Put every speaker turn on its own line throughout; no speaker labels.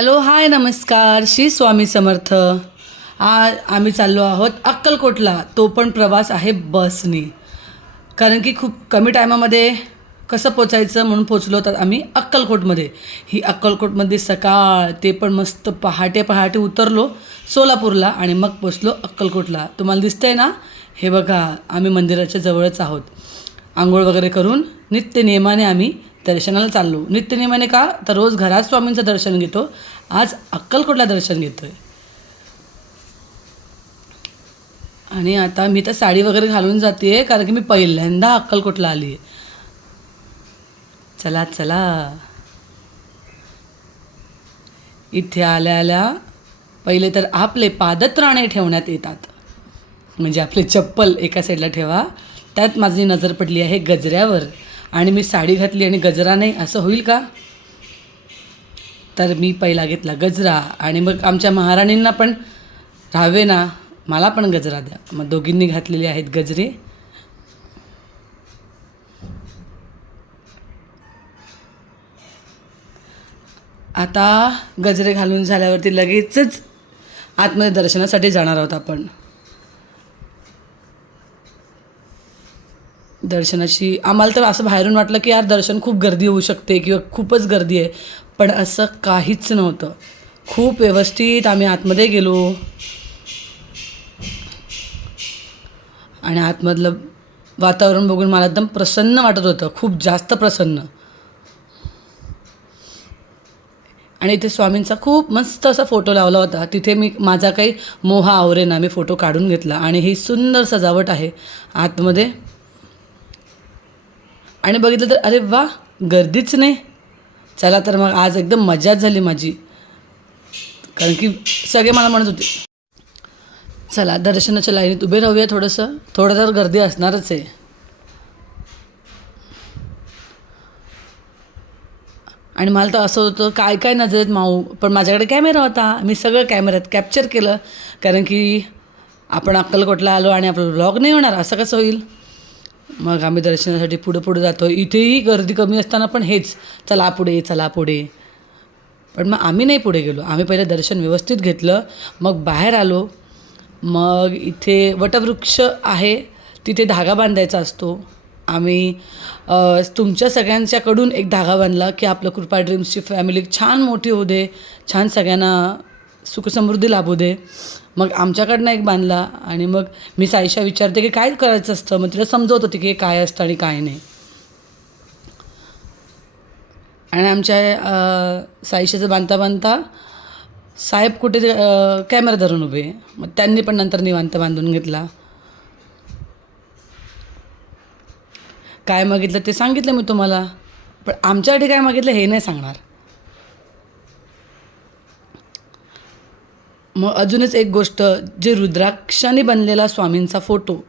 Hello hi नमस्कार. श्री स्वामी समर्थ. आज आम्ही चाललो आहोत अक्कलकोटला. तो पण प्रवास आहे बसनी. कारण की खूप कमी टायमामध्ये कसं पोचायचं म्हणून पोचलो तर आम्ही अक्कलकोटमध्ये. ही अक्कलकोटमध्ये सकाळ ते पण मस्त पहाटे पहाटे उतरलो सोलापूरला आणि मग पोचलो अक्कलकोटला. तुम्हाला दिसतंय ना? हे बघा आम्ही मंदिराच्या जवळच आहोत. आंघोळ वगैरे करून नित्य नियमाने आम्ही दर्शनाला चाललो. नित्यनियमाने का तर रोज घरात स्वामींचं दर्शन घेतो. आज अक्कलकोटला दर्शन घेतो आहे आणि आता मी तर साडी वगैरे घालून जाते कारण की मी पहिल्यांदा अक्कलकोटला आली आहे चला चला. इथे आल्या आल्या पहिले तर आपले पादत्राणे ठेवण्यात येतात. म्हणजे आपले चप्पल एका साईडला ठेवा. त्यात माझी नजर पडली आहे गजऱ्यावर. आणि मी साडी घातली आणि गजरा नाही असं होईल का? तर मी पहिला घेतला गजरा आणि मग आमच्या महाराणींना पण राहावे ना मला पण गजरा द्या. मग दोघींनी घातलेले आहेत गजरे. आता गजरे घालून झाल्यावरती लगेचच आतमध्ये दर्शनासाठी जाणार आहोत आपण. दर्शनाची. आम्हाला तर असं बाहेरून वाटलं की यार दर्शन खूप गर्दी होऊ शकते किंवा खूपच गर्दी आहे. पण असं काहीच नव्हतं. खूप व्यवस्थित आम्ही आतमध्ये गेलो. आणि आतमधलं वातावरण बघून मला एकदम प्रसन्न वाटत होतं. खूप जास्त प्रसन्न. आणि इथे स्वामींचा खूप मस्त असा फोटो लावला होता. तिथे मी माझा काही मोहा आवरेना मी फोटो काढून घेतला. आणि ही सुंदर सजावट आहे आतमध्ये. आणि बघितलं तर अरे वा गर्दीच नाही. चला तर मग आज एकदम मजाच झाली माझी. कारण की सगळे मला म्हणत होते. चला दर्शनाच्या लाईनीत उभे राहूया थोडंसं. थोडं तर गर्दी असणारच आहे. आणि मला तर असं होतं काय काय नजरेत माऊ पण माझ्याकडे कॅमेरा होता. मी सगळं कॅमेऱ्यात कॅप्चर केलं. कारण की आपण अक्कलकोटला आलो आणि आपलं ब्लॉग नाही होणार. असं कसं होईल? मग आम्ही दर्शनासाठी पुढं पुढं जातो. इथेही गर्दी कमी असताना पण हेच चला पुढे चला पुढे. पण मग आम्ही नाही पुढे गेलो. आम्ही पहिलं दर्शन व्यवस्थित घेतलं. मग बाहेर आलो. मग इथे वटवृक्ष आहे. तिथे धागा बांधायचा असतो. आम्ही तुमच्या सगळ्यांच्याकडून एक धागा बांधला की आपलं कृपा ड्रीम्सची फॅमिली छान मोठी होऊ दे. छान सगळ्यांना सुखसमृद्धी लाभू दे. मग आमच्याकडनं एक बांधला आणि मग मी साईशा विचारते की काय करायचं असतं? मग तिला समजवत होती की हे काय असतं आणि काय नाही. आणि आमच्या साईशाचं बांधता बांधता साहेब कुठे कॅमेरा धरून उभे. मग त्यांनी पण नंतर निवांत बांधून घेतला. काय मागितलं ते सांगितलं मी तुम्हाला. पण आमच्यासाठी काय मागितलं हे नाही सांगणार. मग अजूनच एक गोष्ट जे रुद्राक्षाने बनलेला स्वामींचा फोटो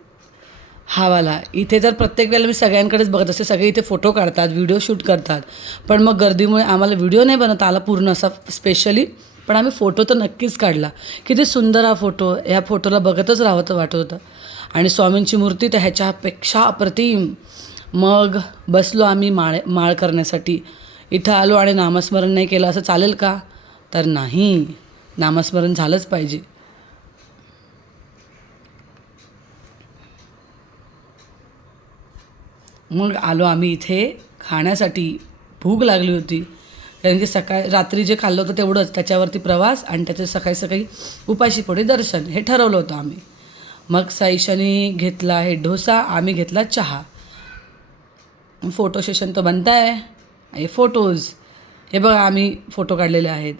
हा वाला इथे तर प्रत्येक वेळेला मी सगळ्यांकडेच बघत असते सगळे इथे फोटो काढतात व्हिडिओ शूट करतात पण मग गर्दीमुळे आम्हाला व्हिडिओ नाही बनवता आला पूर्ण असा स्पेशली पण आम्ही फोटो तर नक्कीच काढला. किती सुंदर हा फोटो ह्या फोटोला बघतच राहावं वाटत होतं. आणि स्वामींची मूर्ती तर ह्याच्यापेक्षा अप्रतिम. मग बसलो आम्ही माळ माळ करण्यासाठी. इथं आलो आणि नामस्मरण नाही केलं असं चालेल का? तर नाही. नामस्मरण झालंच पाहिजे. मग आलो आम्ही इथे खाण्यासाठी. भूक लागली होती. कारण की सकाळी रात्री जे खाल्लं होतं तेवढंच. त्याच्यावरती प्रवास आणि त्याचे सकाळी सकाळी उपाशी पुढे दर्शन. हे ठरवलं होतं आम्ही. मग साईशाने घेतला हे डोसा आम्ही घेतला चहा. फोटो सेशन तर बनताय. हे फोटोज. हे बघा आम्ही फोटो काढलेले आहेत.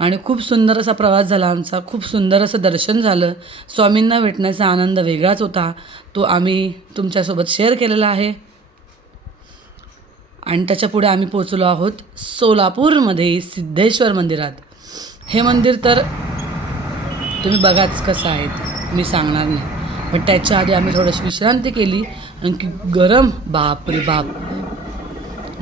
आणि खूप सुंदर असा प्रवास झाला आमचा. खूप सुंदर असं दर्शन झालं. स्वामींना भेटण्याचा आनंद वेगळाच होता. तो आम्ही तुमच्यासोबत शेअर केलेला आहे. आणि त्याच्यापुढे आम्ही पोचलो आहोत सोलापूरमध्ये सिद्धेश्वर मंदिरात. हे मंदिर तर तुम्ही बघाच कसं आहे मी सांगणार नाही. पण त्याच्या आधी आम्ही थोडीशी विश्रांती केली. आणखी गरम बाप रे बाप.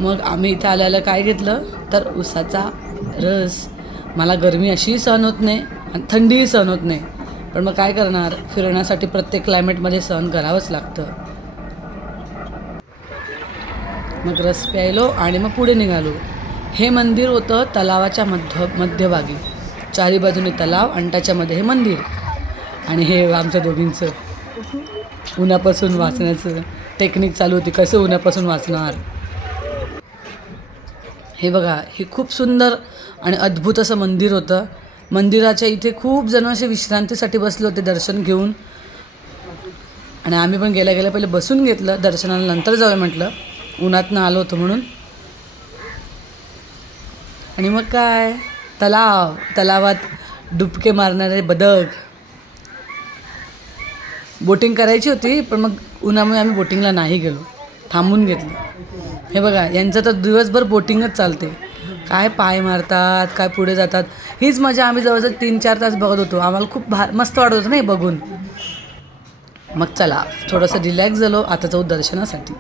मग आम्ही इथं आल्याला काय घेतलं? तर उसाचा रस. मला गरमी अशीही सहन होत नाही आणि थंडीही सहन होत नाही. पण मग काय करणार? फिरण्यासाठी प्रत्येक क्लायमेटमध्ये सहन करावंच लागतं. मग रस प्यायलो आणि मग पुढे निघालो. हे मंदिर होतं तलावाच्या मध्य मध्यभागी. चारी बाजूने तलाव आणि त्याच्यामध्ये हे मंदिर. आणि हे आमच्या दोघींचं. उन्हापासून वाचण्याचं. टेक्निक चालू होती. कसं उन्हापासून वाचणार? हे बघा हे खूप सुंदर आणि अद्भुत असं मंदिर होतं. मंदिराच्या इथे खूप जण असे विश्रांतीसाठी बसले होते दर्शन घेऊन. आणि आम्ही पण गेल्या गेल्या पहिले बसून घेतलं दर्शनाला नंतर जाऊया म्हटलं. उन्हातनं आलो होतो म्हणून. आणि मग काय? तलाव तलावात डुबके मारणारे बदक. बोटिंग करायची होती पण मग उन्हामुळे आम्ही बोटिंगला नाही गेलो. थांबून घेतलं. हे बघा यांचं तर दिवसभर बोटिंगच चालते. काय पाय मारतात काय पुढे जातात. हीच मजा आम्ही जवळजवळ तीन चार तास बघत होतो. आम्हाला खूप भा मस्त वाटत होतं नाही बघून. मग चला थोडंसं रिलॅक्स झालो आता जाऊ दर्शनासाठी.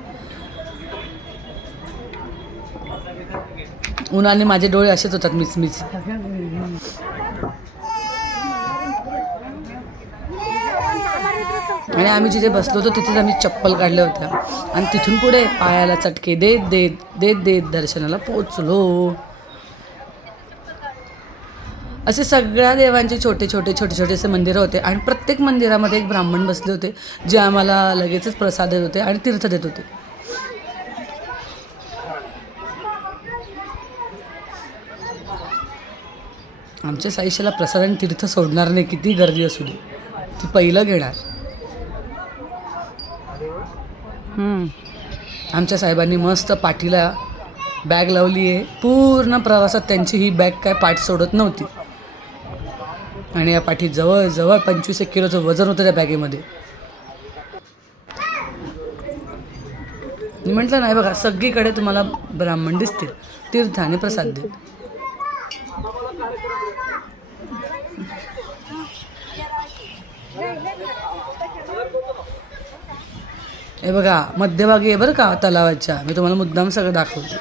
उन्हाने माझे डोळे असेच होतात मिचमिच आणि आम्ही जिथे बसलो होतो तिथेच आम्ही चप्पल काढल्या होत्या. आणि तिथून पुढे पायाला चटके देत देत देत देत दर्शनाला पोचलो असे सगळ्या देवांचे छोटे छोटे छोटे छोटे असे मंदिरं होते. आणि प्रत्येक मंदिरामध्ये एक ब्राह्मण बसले होते जे आम्हाला लगेचच प्रसाद देत होते आणि तीर्थ देत होते. आमच्या साईशाला प्रसाद आणि तीर्थ सोडणार नाही किती गर्दी असू दे. ती पहिलं घेणार. आमच्या साहेबांनी मस्त पाठीला बॅग लावली आहे पूर्ण प्रवासात त्यांची ही बॅग काय पाठ सोडत नव्हती. आणि या पाठी जवळ जवळ पंचवीस एक किलोचं वजन होतं त्या बॅगेमध्ये. मी म्हटलं नाही बघा सगळीकडे तुम्हाला ब्राह्मण दिसतील तीर्थ आणि प्रसाद देत हे बघा मध्यभागी आहे बरं का तलावाच्या. मी तुम्हाला मुद्दाम सगळं दाखवते.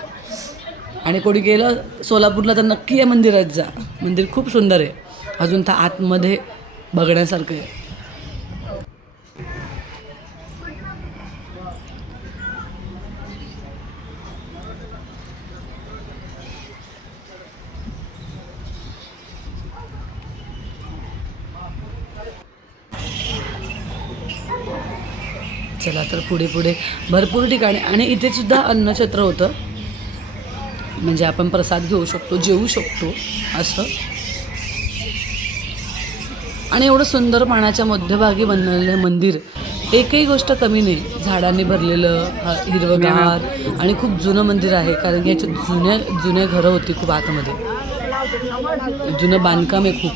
आणि कोणी गेलं सोलापूरला तर नक्की या मंदिरात जा. मंदिर खूप सुंदर आहे. अजून तर आतमध्ये बघण्यासारखं आहे. चला तर पुढे पुढे भरपूर ठिकाणी आणि इथे सुद्धा अन्नछत्र होतं. म्हणजे आपण प्रसाद घेऊ शकतो जेवू शकतो असं. आणि एवढं सुंदर पाण्याच्या मध्यभागी बनलेलं मंदिर एकही गोष्ट कमी नाही. झाडांनी भरलेलं हिरवगार हिरवंगार आणि खूप जुनं मंदिर आहे कारण की याच्यात जुन्या जुन्या घरं होती खूप आतमध्ये. जुनं बांधकाम आहे खूप.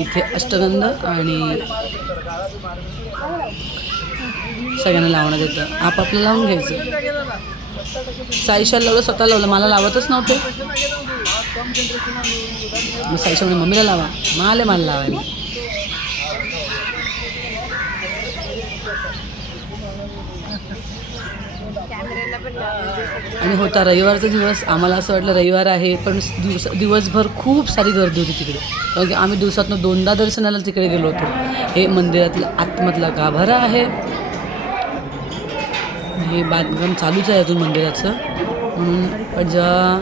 इथे अष्टगंध आणि सगळ्यांना लावण्यात येतं. आपापलं लावून घ्यायचं. साईशाल लावलं स्वतः लावलं. मला लावतच नव्हते. मग साईशा म्हणे मम्मीला लावा. माले मला लावायला आणि होता रविवारचा दिवस. आम्हाला असं वाटलं रविवार आहे पण दिवस दिवसभर खूप सारी गर्दी होती तिकडे. कारण की आम्ही दिवसातनं दोनदा दर्शनाला तिकडे गेलो होतो. हे मंदिरातलं आतमधला गाभारा आहे. हे बांधकाम चालूच आहे अजून मंदिराचं. म्हणून जेव्हा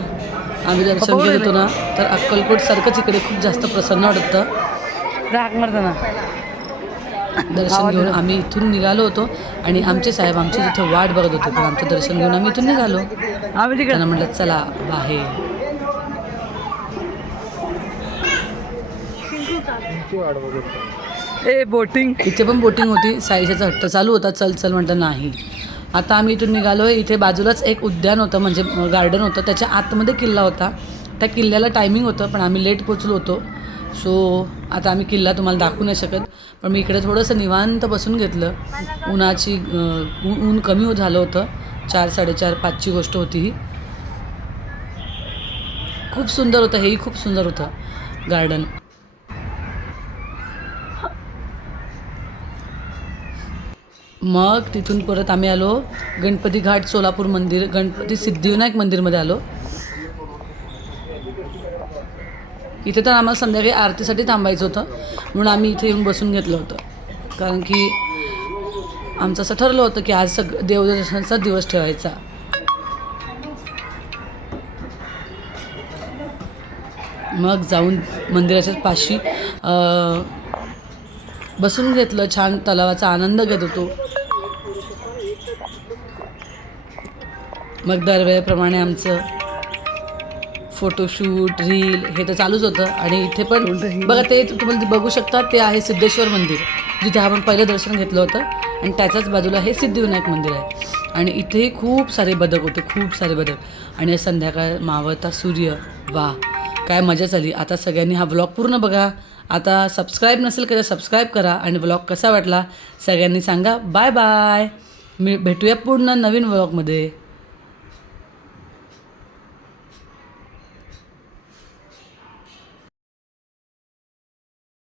आम्ही दर्शन घेत होतो ना तर अक्कलकोटसारखंच इकडे खूप जास्त प्रसन्न वाटतं. राग मारताना दर्शन घेऊन आम्ही इथून निघालो होतो आणि आमचे साहेब आमची तिथे वाट बघत होते पण आमचं दर्शन घेऊन आम्ही इथून निघालो. त्यांना म्हटलं चला बाहेर.
ए बोटिंग.
इथे पण बोटिंग होती. साईशाचा हट्ट चालू होता. चल चल म्हटलं नाही. आता आम्ही इथून निघालो आहे इथे बाजूलाच एक उद्यान होतं म्हणजे गार्डन होतं त्याच्या आतमध्ये किल्ला होता. त्या किल्ल्याला टायमिंग होतं पण आम्ही लेट पोचलो होतो. सो आता आम्ही किल्ला तुम्हाला दाखवू नाही शकत पण मी इकडे थोडंसं निवांत बसून घेतलं. उन्हाची ऊन ऊन कमी हो- झालं होतं. चार साडेचार पाचची गोष्ट होती ही. खूप सुंदर होतं हेही खूप सुंदर होतं गार्डन मग तिथून परत आम्ही आलो गणपती घाट सोलापूर मंदिर गणपती सिद्धिविनायक मंदिरमध्ये आलो. इथे तर आम्हाला संध्याकाळी आरतीसाठी थांबायचं होतं म्हणून आम्ही इथे येऊन बसून घेतलं होतं. कारण की आमचं असं ठरलं होतं की आज सग देवदर्शनाचा दिवस ठेवायचा. मग जाऊन मंदिराच्या पाशी बसून घेतलं छान तलावाचा आनंद घेत होतो. मग दरवेळेप्रमाणे आमचं फोटोशूट रील हे तर चालूच होतं. आणि इथे पण बघा ते तुम्हाला बघू शकता ते आहे सिद्धेश्वर मंदिर जिथे आपण पहिलं दर्शन घेतलं होतं. आणि त्याच्याच बाजूला हे सिद्धिविनायक मंदिर आहे. आणि इथेही खूप सारे बदक होते खूप सारे बदक. आणि संध्याकाळ मावळता सूर्य वा काय मजाच आली. आता सगळ्यांनी हा व्लॉग पूर्ण बघा. आता सबस्क्राईब नसेल करा सबस्क्राईब करा. आणि व्लॉग कसा वाटला सगळ्यांनी सांगा बाय बाय मी भेटूया पूर्ण नवीन व्लॉगमध्ये